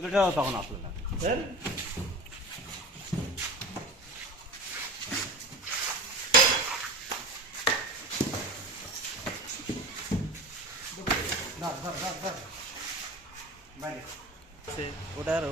ওটাও তখন আসলো না। ওটার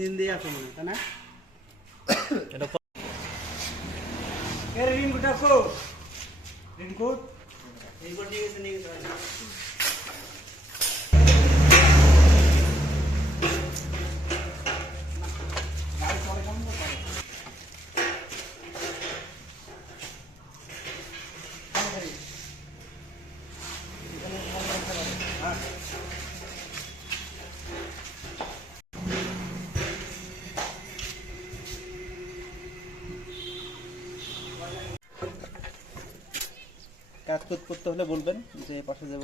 দিন দিয়ে আছে মনে তাই না? এটা রিনকোট আসো, রিনকোট রিনকোট নিয়ে গেছে কাজ করতে হলে বলবেন যে পাশে যাবো।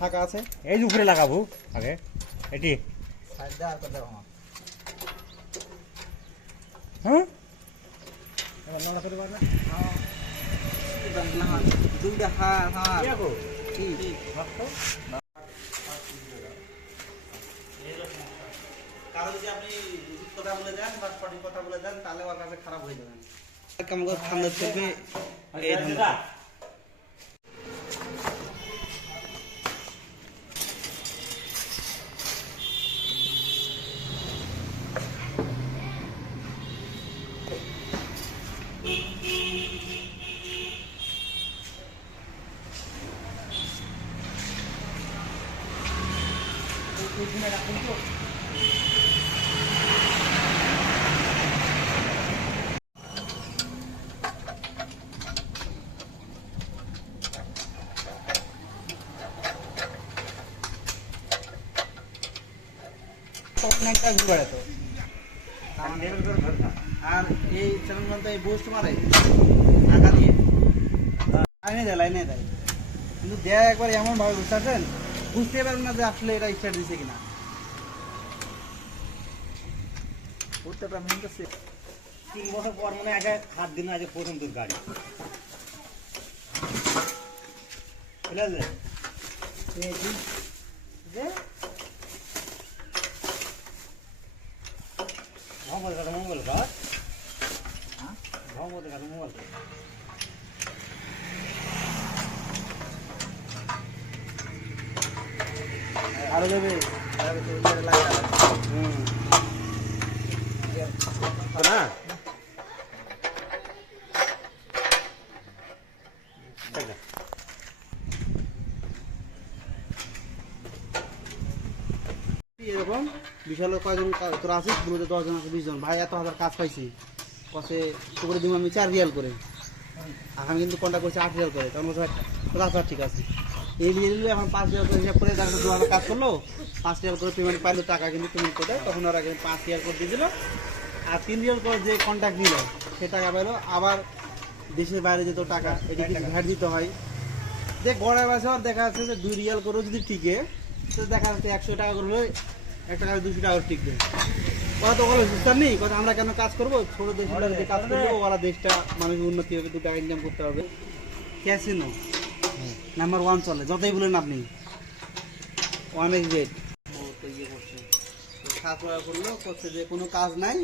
ফাঁকা আছে, এই যে উপরে লাগাবো আগে এটি। হ্যাঁ দুইটা হ্যাঁ হ্যাঁ কারণ যদি আপনি কথা বলে দেন বা সঠিক কথা বলে দেন তাহলে ওর কাছে খারাপ হয়ে যাবেন। কেমন করে ঠান্ডা থেকে এই ধান্দা। অনেকটা ঘুরে বেড়াতো আর এই চ্যানেল এই বুস্ট মারে টাকা দিয়ে লাইনে দেয় কিন্তু দেয় একবার এমন ভাবে বুঝতে পারছেন, বুঝতে পারেন না যে আসলে এটা স্টার্ট দিছে কিনা। করতে পারবেন 3 বছর পর মনে আগে 7 দিন আগে প্রথম তোর গাড়ি বুঝলে যে মোবাইল কাটা মোবাইল কাট মোবাইল কাটা মোবাইল আরো দেবে না এরকম বিশাল কয়জন তোরা আছিস, 10 জন আছে 20 জন ভাই এত হাজার কাজ পাইছি কষে করে দিব আমি 4 রিয়াল করে, এখন কিন্তু কন্ট্যাক্ট করছি 8 রিয়াল করে, তখন বলছে আচ্ছা ঠিক আছে এই নিয়ে নিলে এখন 5 রিয়াল করে হিসাব করে তারপর 2 কাজ করলো 5 রিয়াল করে পেমেন্ট পাইলো, টাকা কিন্তু পেমেন্ট করে দেয়, তখন ওরা 5 রিয়াল করে দিয়ে দিল। আর 3 রিয়াল করে যে কন্ট্যাক্ট নিল সে টাকা পেলো, আবার দেশের বাইরে যেত টাকা এটা কিন্তু ভ্যাট দিতে হয়। দেখ গড়ায় বাসে আর দেখা যাচ্ছে যে 2 রিয়াল করেও যদি টিকে তো দেখা যাচ্ছে 100 টাকা করে 1 টাকা 200 টাকা টিকবে। ওরা তো বলে বুঝতাম নেই কথা, আমরা কেন কাজ করবো, ছোট দেশগুলো যে কাজ করবো ওরা দেশটা মানুষ উন্নতি হবে, 2 টাকা ইনকাম করতে হবে। ক্যাসিনো নাম্বার 1 চলে, যতই বলেন আপনি 1xbet ইয়ে করছে 7 টাকা করলো, করছে যে কোনো কাজ নাই,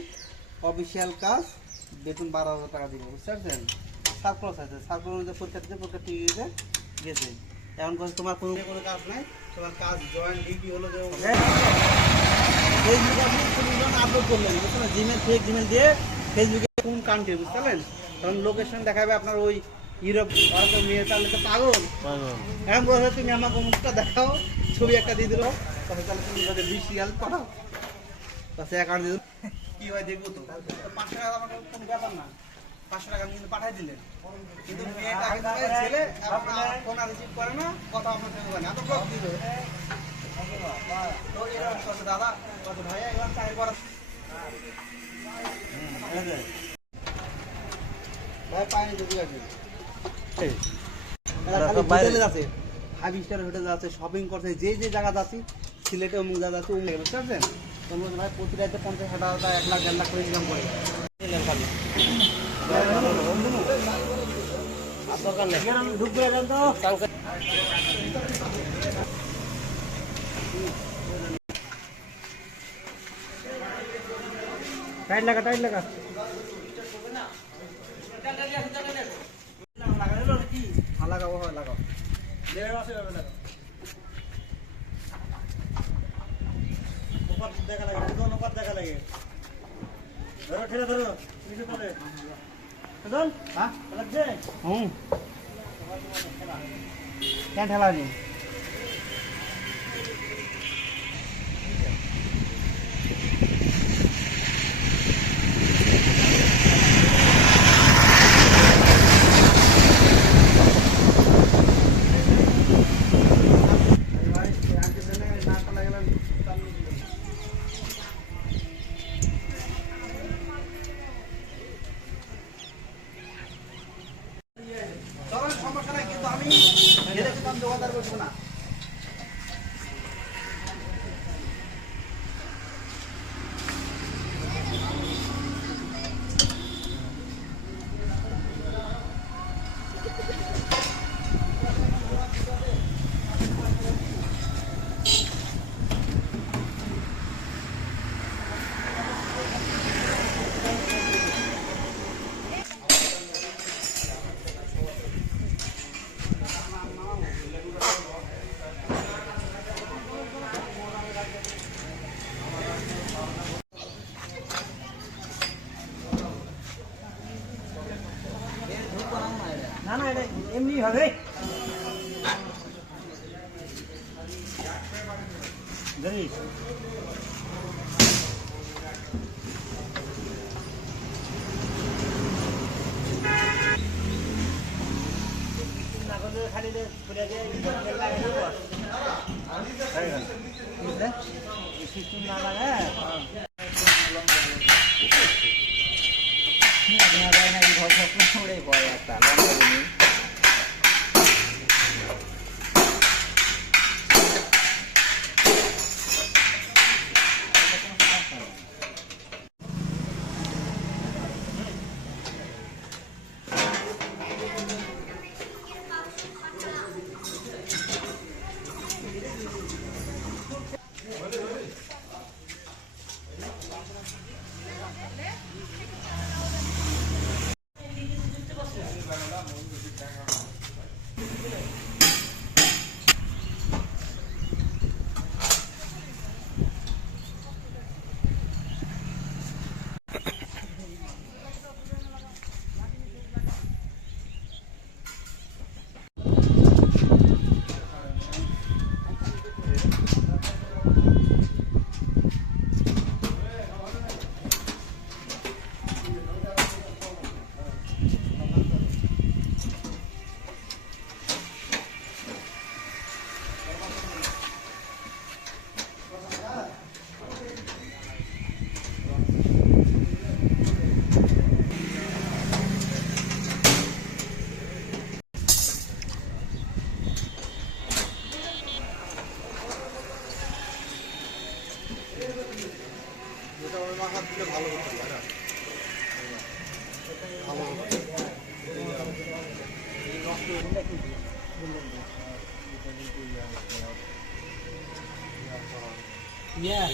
অফিসিয়াল কাজ, বেতন 12,000 টাকা দিব, বুঝতে পারছেন। সার্কুলার আছে, সার্কুলার মধ্যে পরীক্ষা দিতে পরীক্ষা ঠিক গেছে, এখন কথা তোমার কোনো কাজ নাই, তোমার কাজ জয়েন্ট ডিউটি হলো যে ফেসবুকে আপনি আপলোড করলেন, বুঝছেন না, জিমেল ফেক জিমেল দিয়ে ফেসবুকে কোন কান্ট্রি, বুঝতে পারলেন, তখন লোকেশন দেখাবে আপনার ওই ইউরোপ, ওরা তো মেয়ে তাহলে তো পাগল, এখন বলছে তুমি আমাকে মুখটা দেখাও, ছবি একটা দিয়ে দিল, তাহলে তুমি 20 রিয়াল পাঠাও, তাহলে অ্যাকাউন্ট দিয়ে কি হয় দেখবো তো, 5 টাকা আমাকে কোনো ব্যাপার না, 500 টাকা কিন্তু পাঠাই দিলেন, কিন্তু মেয়েটা ছেলে ফোন আর রিসিভ করে না, কথা আপনার সঙ্গে বলে না, এত ব্লক দিল। তো এরকম কত দাদা কত ভাইয়া এবার চাকরি করা ভাই পাইনি যদি আছে হোটেলে আছে 5 স্টার হোটেল আছে শপিং করছে যে যে জায়গা যাচ্ছি সিলেটে অমুক জায়গা যাচ্ছে অমুক বুঝতে পারছেন তোর মধ্যে ভাই প্রতি রাতে 50,000 টাকা 1 লাখ 1.5 লাখ করে ইনকাম করে টাইট লাগা লাগাবো হয় লাগাও দেখা লাগে দুজন ওপার দেখা লাগে ধরো ঠেলে ধরো নিচে পড়ে সুজন হ্যাঁ লাগছে কেন ঠেলা নেই সমস্যা নাই কিন্তু আমি গেলে কিন্তু আমি দোকানদার বসবো না না না এটা এমনি হবে জানিস না করলে খালি খুলে যায় সিস্টেম না লাগে ঘর স্বপ্ন করে পড়ে একটা ভালো করতে পারে ভালো Yeah.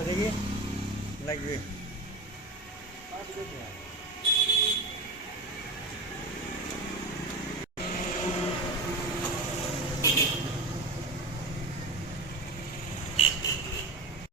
দেখি লাগবে